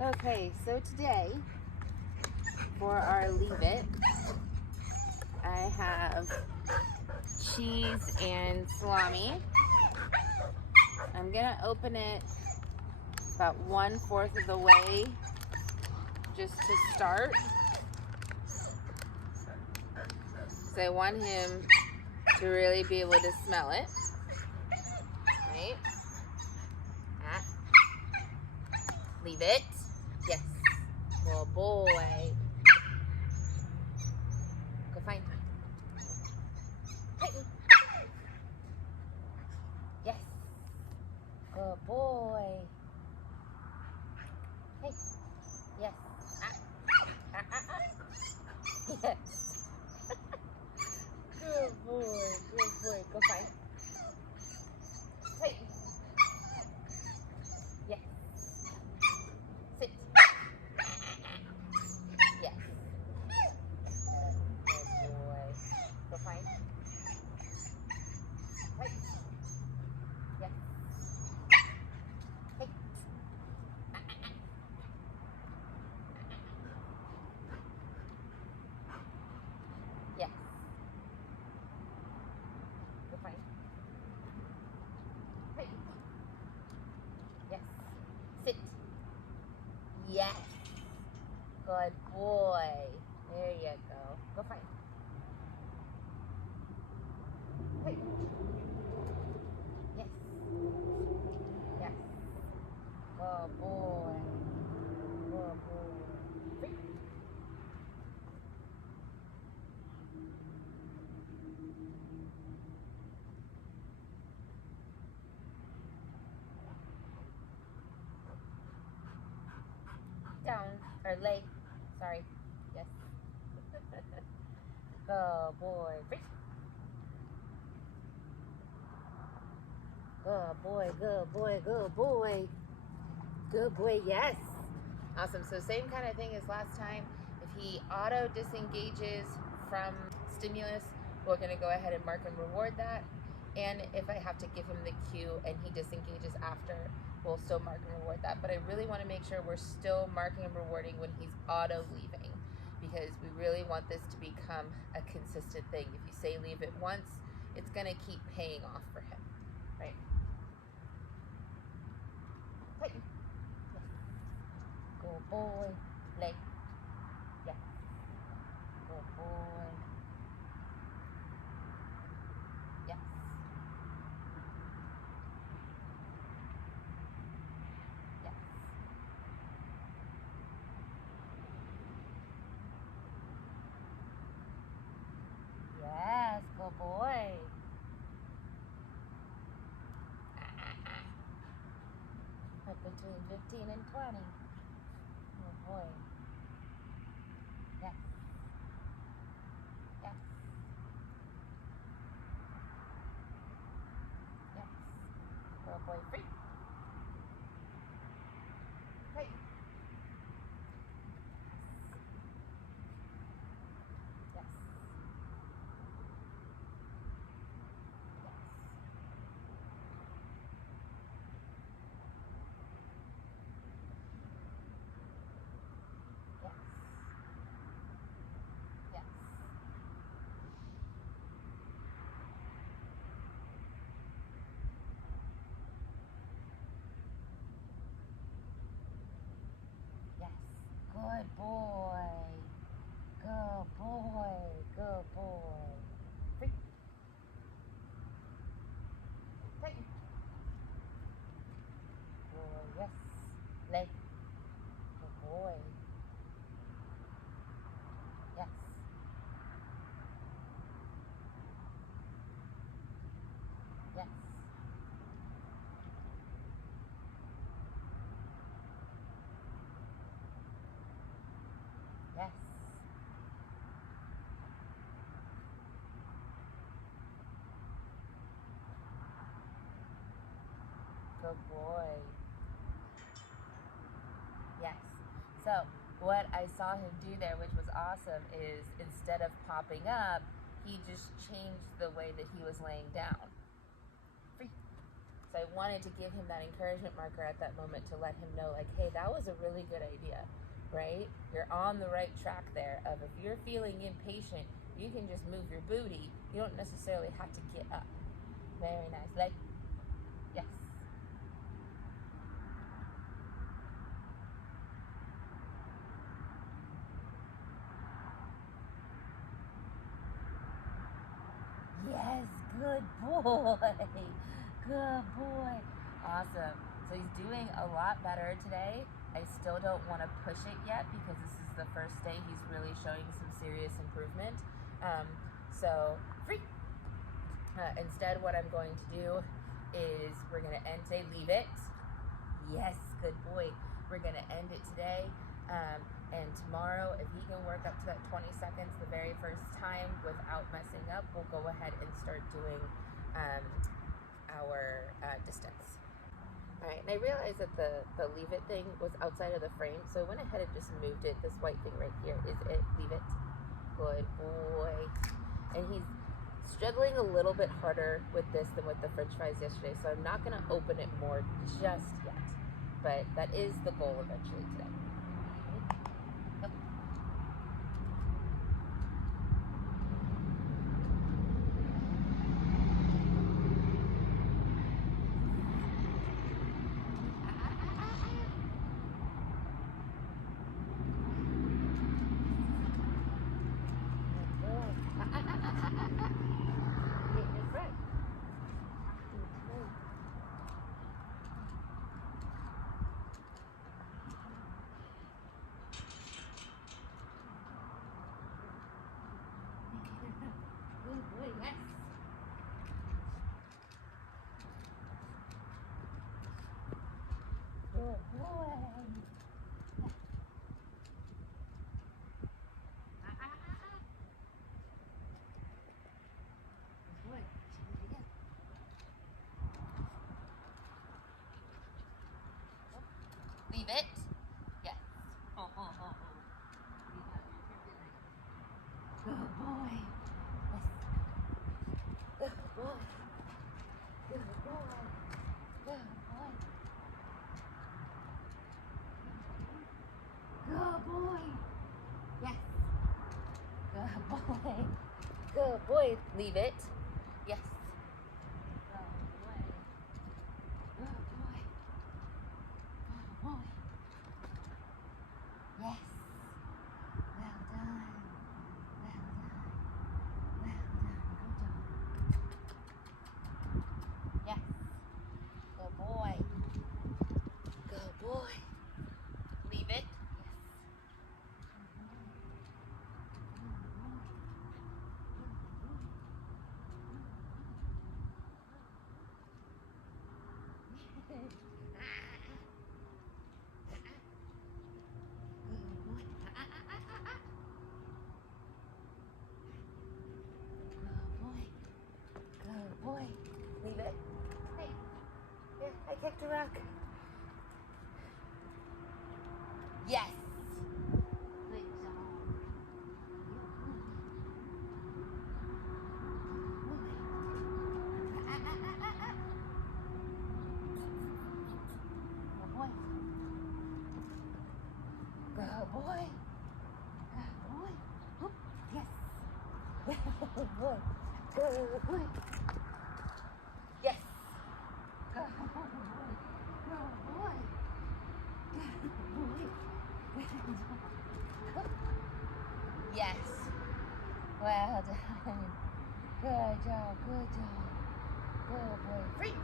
Okay, so today for our Leave It, I have cheese and salami. I'm gonna open it about 1/4 of the way just to start. So I want him to really be able to smell it. Right? Leave it. Yes. Good boy. Go find him. Yes. Good boy. Hey. Yes. Yes. Good boy. Good boy. Go find him. Hey. Yes. Sit. Yes. Good boy. Go find him. Hey. Yes. Hey. Yes. Go find him. Hey. Yes. Sit. Yes. Good boy. There you go. Go find him. Hey. Yes. Yes. Good boy. Good boy. Free. Down. Or lay. Sorry. Yes. Good boy. Free. Good boy. Good boy. Good boy. Good boy. Yes. Awesome. So same kind of thing as last time. If he auto disengages from stimulus, we're going to go ahead and mark and reward that. And if I have to give him the cue and he disengages after, we'll still mark and reward that. But I really want to make sure we're still marking and rewarding when he's auto leaving, because we really want this to become a consistent thing. If you say leave it once, it's going to keep paying off for him, right? Tighten. Yes. Good boy. Leg. Yes. Good boy. Yes. Yes. Yes. Good boy. Like between 15 and 20. Good boy. Yes. Yes. Yes. Good boy. Free. Hey. Yes. Yes. Yes. Yes. Yes. Good boy. Good boy. Good boy. Free. Tighten. Boy. Yes. Leg. Good boy. Yes. Yes. Yes. Good boy. Yes. So what I saw him do there, which was awesome, is instead of popping up, he just changed the way that he was laying down. Free. So I wanted to give him that encouragement marker at that moment to let him know, like, hey, that was a really good idea, right? You're on the right track there of if you're feeling impatient, you can just move your booty. You don't necessarily have to get up. Very nice. Like, yes. Yes, good boy. Good boy. Awesome. So he's doing a lot better today. I still don't want to push it yet because this is the first day he's really showing some serious improvement. So free. Instead, what I'm going to do is we're going to end today. Leave it. Yes, good boy. We're going to end it today. And tomorrow, if he can work up to that 20 seconds the very first time without messing up, we'll go ahead and start doing our distance. All right, and I realized that the leave it thing was outside of the frame, so I went ahead and just moved it. This white thing right here is it. Leave it. Good boy. And he's struggling a little bit harder with this than with the French fries yesterday, so I'm not going to open it more just yet. But that is the goal eventually today. Leave it. Yes. Good boy. Yes. Good boy. Good boy. Good boy. Good boy. Yes. Good boy. Good boy. Leave it. Yes. Good boy. Good boy. Good boy. Yes. Well done. Well done. Well done. Good job. Yes. Good boy. Good boy. Leave it. Boy, leave it. Hey, here, I kicked a rock. Yes. Good job. Good boy. Good boy. Good boy. Oop, yes. Good boy. Good boy. Yes. Good boy. Good boy. Good boy. Yes. Well done. Good job. Good job. Good boy. Free.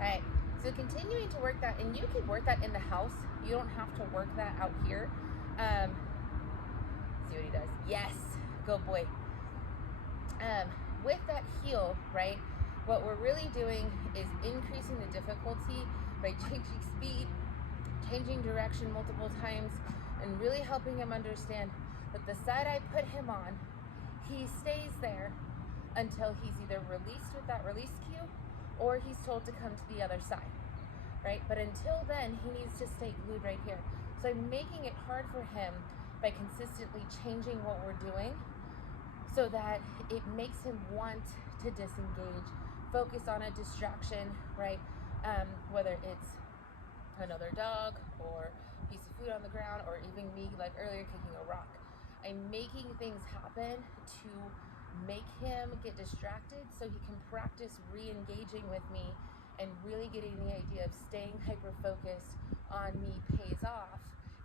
All right. So continuing to work that, and you can work that in the house. You don't have to work that out here. See what he does. Yes. Good boy. With that heel, right, what we're really doing is increasing the difficulty by changing speed, changing direction multiple times, and really helping him understand that the side I put him on, he stays there until he's either released with that release cue or he's told to come to the other side, right? But until then, he needs to stay glued right here. So I'm making it hard for him by consistently changing what we're doing so that it makes him want to disengage focus on a distraction, right? Whether it's another dog or a piece of food on the ground, or even me, like earlier, kicking a rock. I'm making things happen to make him get distracted so he can practice re-engaging with me, and really getting the idea of staying hyper-focused on me pays off,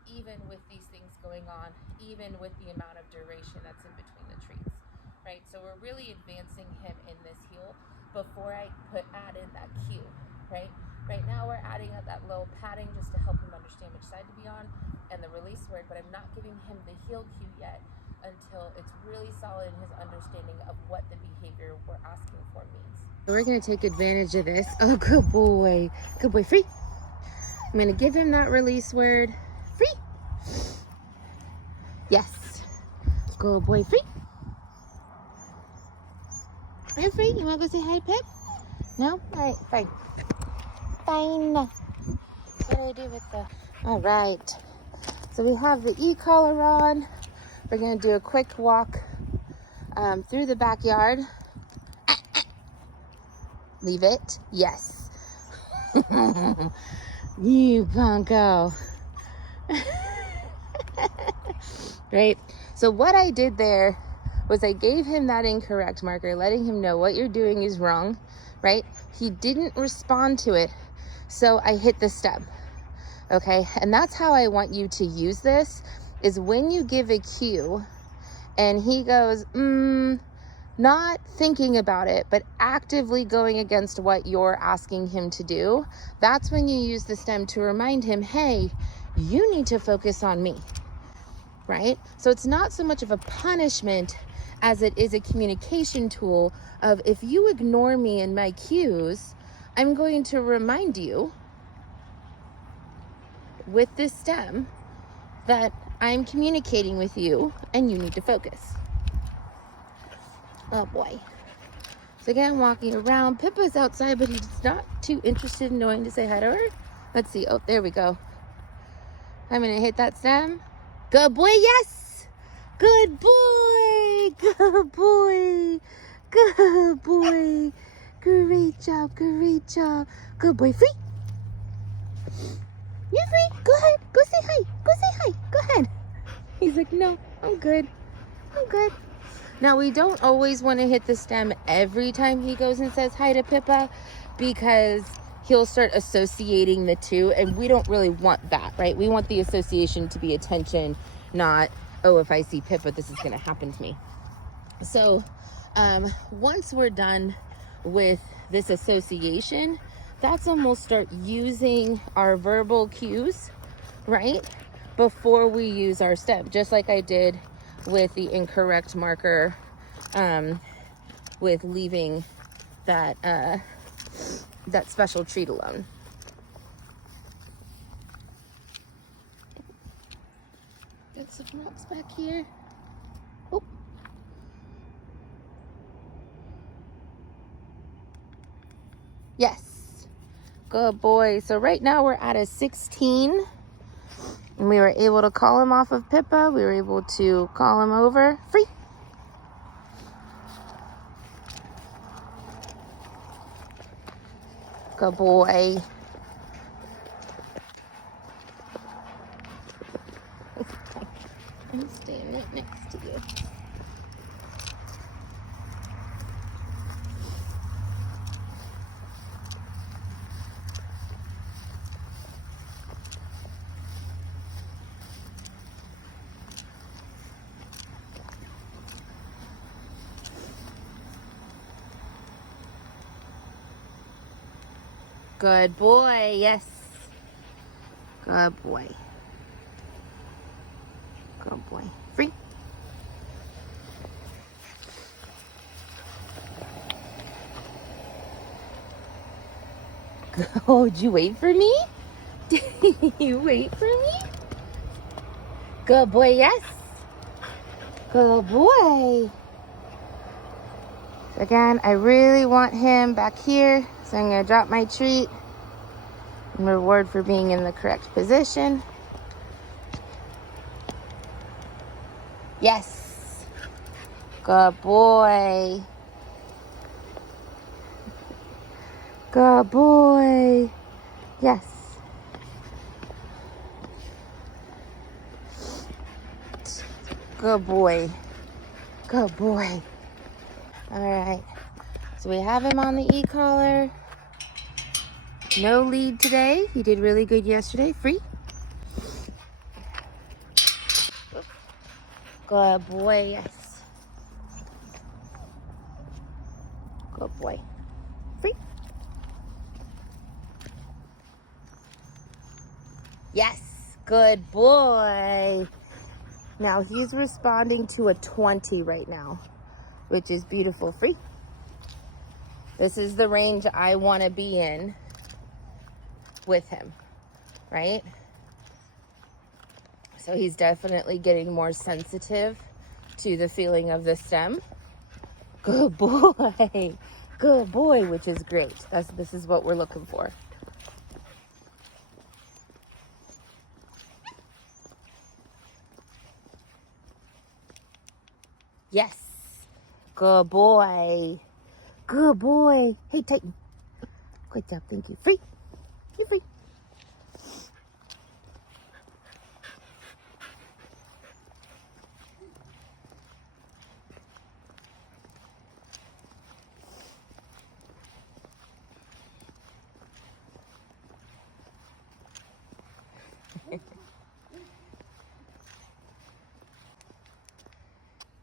even with these things going on, even with the amount of duration that's in between the treats, right? So we're really advancing him in this heel before I add in that cue, right? Right now we're adding up that little padding just to help him understand which side to be on, and the release word, but I'm not giving him the heel cue yet until it's really solid in his understanding of what the behavior we're asking for means. We're gonna take advantage of this. Oh, good boy. Good boy, free. I'm gonna give him that release word. Free. Yes. Good boy, free. You're free. You wanna go say hi, Pip? No? All right, fine. Fine. What do I do with the... All right. So we have the e-collar on. We're gonna do a quick walk through the backyard. Leave it. Yes. You punko. Right? So what I did there was I gave him that incorrect marker, letting him know what you're doing is wrong, right? He didn't respond to it, so I hit the step. Okay? And that's how I want you to use this, is when you give a cue and he goes, not thinking about it, but actively going against what you're asking him to do, that's when you use the stem to remind him, hey, you need to focus on me, right? So it's not so much of a punishment as it is a communication tool of, if you ignore me and my cues, I'm going to remind you with this stem that I'm communicating with you and you need to focus. Oh boy. So again, walking around. Pippa's outside, but he's not too interested in knowing to say hi to her. Let's see. Oh, there we go. I'm gonna hit that stem. Good boy, yes! Good boy! Good boy! Good boy! Great job, great job. Good boy, free! You're free. Go ahead. Go say hi. Go say hi. Go ahead. He's like, no, I'm good. I'm good. Now, we don't always want to hit the stem every time he goes and says hi to Pippa, because he'll start associating the two, and we don't really want that, right? We want the association to be attention, not, oh, if I see Pippa, this is going to happen to me. So once we're done with this association, that's when we'll start using our verbal cues, right? Before we use our stem, just like I did with the incorrect marker, with leaving that that special treat alone. Got some rocks back here. Oh. Yes. Good boy. So right now we're at a 16. And we were able to call him off of Pippa. We were able to call him over. Free. Good boy. I'm staying right next to you. Good boy, yes. Good boy. Good boy. Free. Oh, did you wait for me? Did you wait for me? Good boy, yes. Good boy. So again, I really want him back here, so I'm going to drop my treat and reward for being in the correct position. Yes. Good boy. Good boy. Yes. Good boy. Good boy. All right. So we have him on the e-collar. No lead today. He did really good yesterday. Free. Good boy. Yes. Good boy. Free. Yes. Good boy. Now he's responding to a 20 right now, which is beautiful. Free. This is the range I want to be in with him, right? So he's definitely getting more sensitive to the feeling of the stem. Good boy. Good boy, which is great. This is what we're looking for. Yes. Good boy. Good boy. Hey, Titan. Good job. Thank you. Free. You're free.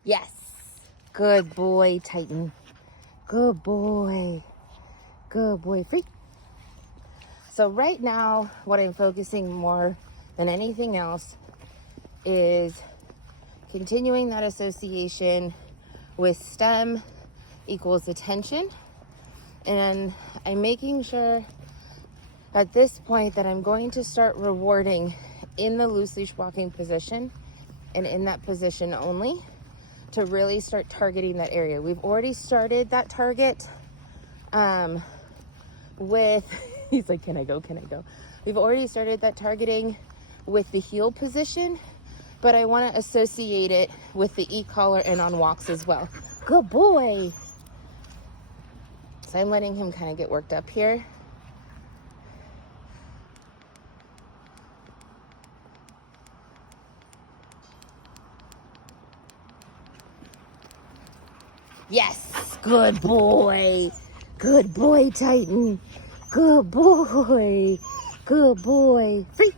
Yes. Good boy, Titan. Good boy. Good boy. Free. So right now, what I'm focusing more than anything else is continuing that association with stem equals attention. And I'm making sure at this point that I'm going to start rewarding in the loose leash walking position and in that position only to really start targeting that area. We've already started that target with, he's like, can I go? Can I go? We've already started that targeting with the heel position, but I want to associate it with the e-collar and on walks as well. Good boy. So I'm letting him kind of get worked up here. Yes, good boy. Good boy, Titan. Good boy. Good boy. Free.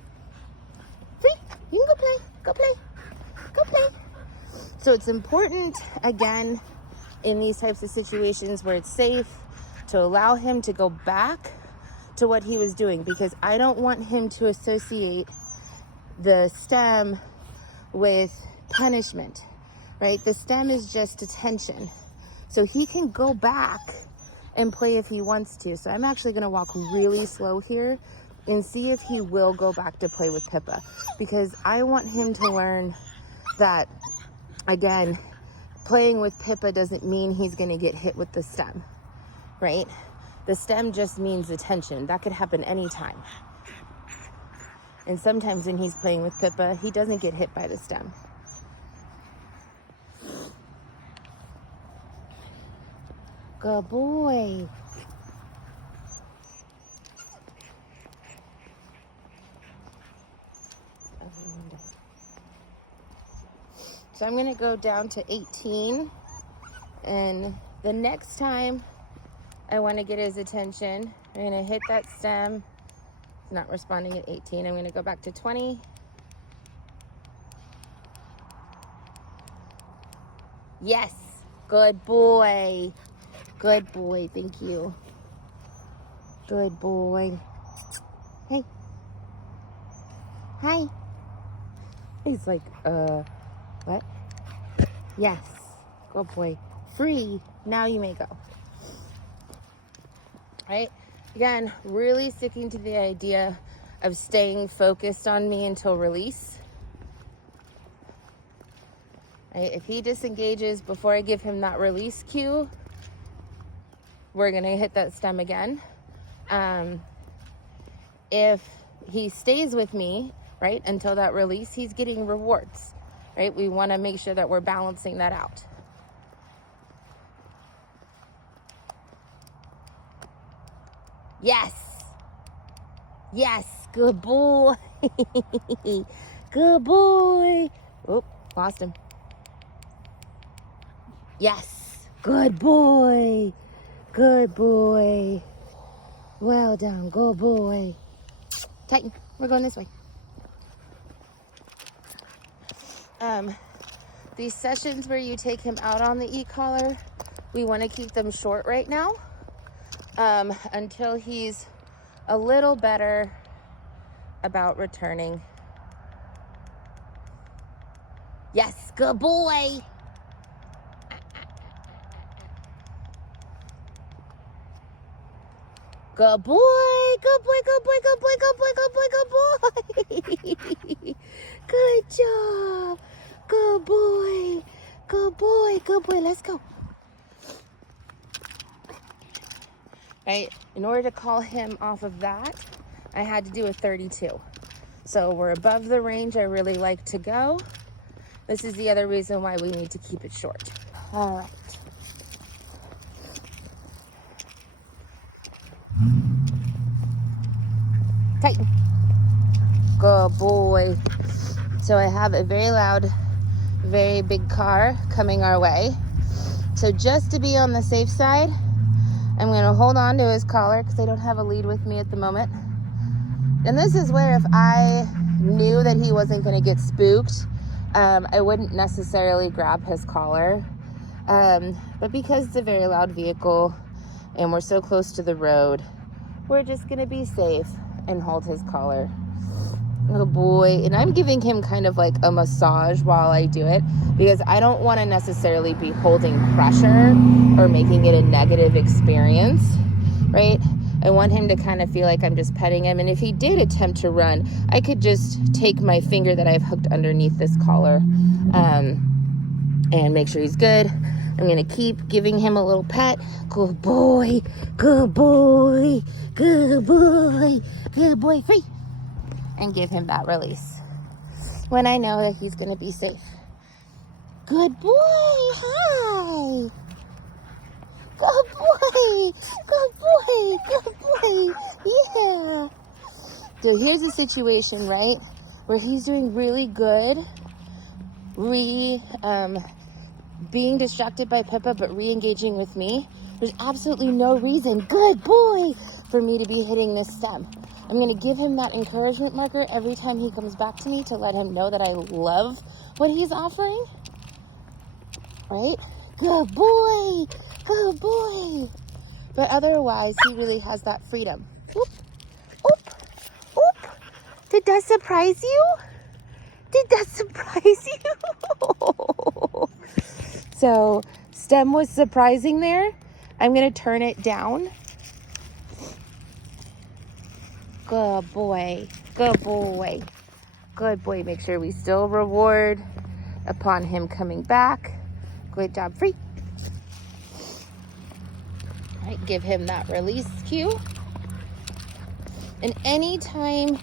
Free. You can go play. Go play. Go play. So it's important, again, in these types of situations where it's safe to allow him to go back to what he was doing, because I don't want him to associate the stem with punishment, right? The stem is just attention. So he can go back and play if he wants to. So I'm actually going to walk really slow here and see if he will go back to play with Pippa, because I want him to learn that, again, playing with Pippa doesn't mean he's going to get hit with the stem, right? The stem just means attention. That could happen anytime. And sometimes when he's playing with Pippa, he doesn't get hit by the stem. Good boy. So I'm going to go down to 18. And the next time I want to get his attention, I'm going to hit that stem. He's not responding at 18. I'm going to go back to 20. Yes. Good boy. Good boy. Thank you. Good boy. Hey. Hi. He's like, what? Yes. Good boy. Free. Now you may go. Right? Again, really sticking to the idea of staying focused on me until release. Right? If he disengages before I give him that release cue, we're going to hit that stem again. If he stays with me, right, until that release, he's getting rewards, right? We want to make sure that we're balancing that out. Yes. Yes. Good boy. Good boy. Oh, lost him. Yes. Good boy. Good boy. Well done. Good boy. Tighten. We're going this way. These sessions where you take him out on the e-collar, we want to keep them short right now, until he's a little better about returning. Yes, good boy. Good boy, good boy, good boy, good boy, good boy, good boy, good boy. Good job. Good boy. Good boy, good boy. Let's go. Right, in order to call him off of that, I had to do a 32. So we're above the range I really like to go. This is the other reason why we need to keep it short. All right. Tighten. Good boy. So I have a very loud, very big car coming our way. So just to be on the safe side, I'm going to hold on to his collar because I don't have a lead with me at the moment. And this is where if I knew that he wasn't going to get spooked, I wouldn't necessarily grab his collar. But because it's a very loud vehicle and we're so close to the road, we're just going to be safe and hold his collar. Oh boy. And I'm giving him kind of like a massage while I do it because I don't want to necessarily be holding pressure or making it a negative experience, right? I want him to kind of feel like I'm just petting him. And if he did attempt to run, I could just take my finger that I've hooked underneath this collar and make sure he's good. I'm going to keep giving him a little pet. Good boy. Good boy. Good boy. Good boy. Free. And give him that release when I know that he's going to be safe. Good boy. Hi. Good boy. Good boy. Good boy. Yeah. So here's a situation, right, where he's doing really good being distracted by Pippa but re-engaging with me. There's absolutely no reason, good boy, for me to be hitting this stem. I'm going to give him that encouragement marker every time he comes back to me to let him know that I love what he's offering. Right? Good boy. Good boy. But otherwise, he really has that freedom. Oop. Oop. Oop. Did that surprise you? Did that surprise you? So, stem was surprising there. I'm going to turn it down. Good boy. Good boy. Good boy. Make sure we still reward upon him coming back. Good job. Free. All right, give him that release cue. And anytime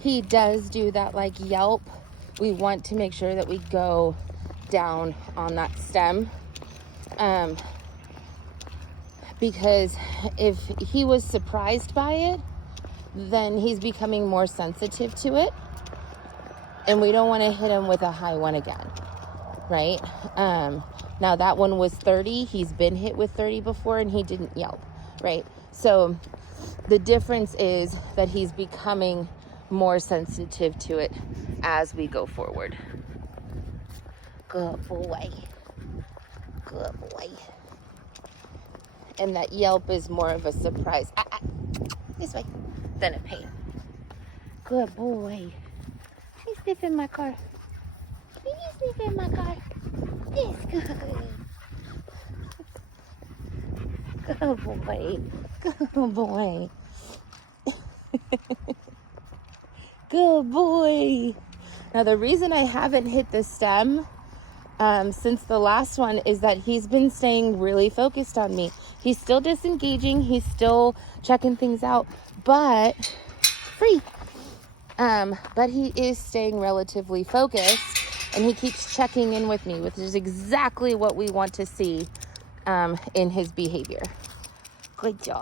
he does do that like yelp, we want to make sure that we go down on that stem. Because if he was surprised by it, then he's becoming more sensitive to it. And we don't want to hit him with a high one again, right? Now that one was 30. He's been hit with 30 before and he didn't yelp, right? So the difference is that he's becoming more sensitive to it as we go forward. Good boy. Good boy. And that yelp is more of a surprise. This way. Than a pain. Good boy. He's sniffing my car. He's sniffing my car. It's good. Good boy. Good boy. Good boy. Now the reason I haven't hit the stem since the last one is that he's been staying really focused on me. He's still disengaging. He's still checking things out, but free. But he is staying relatively focused and he keeps checking in with me, which is exactly what we want to see in his behavior. Good job.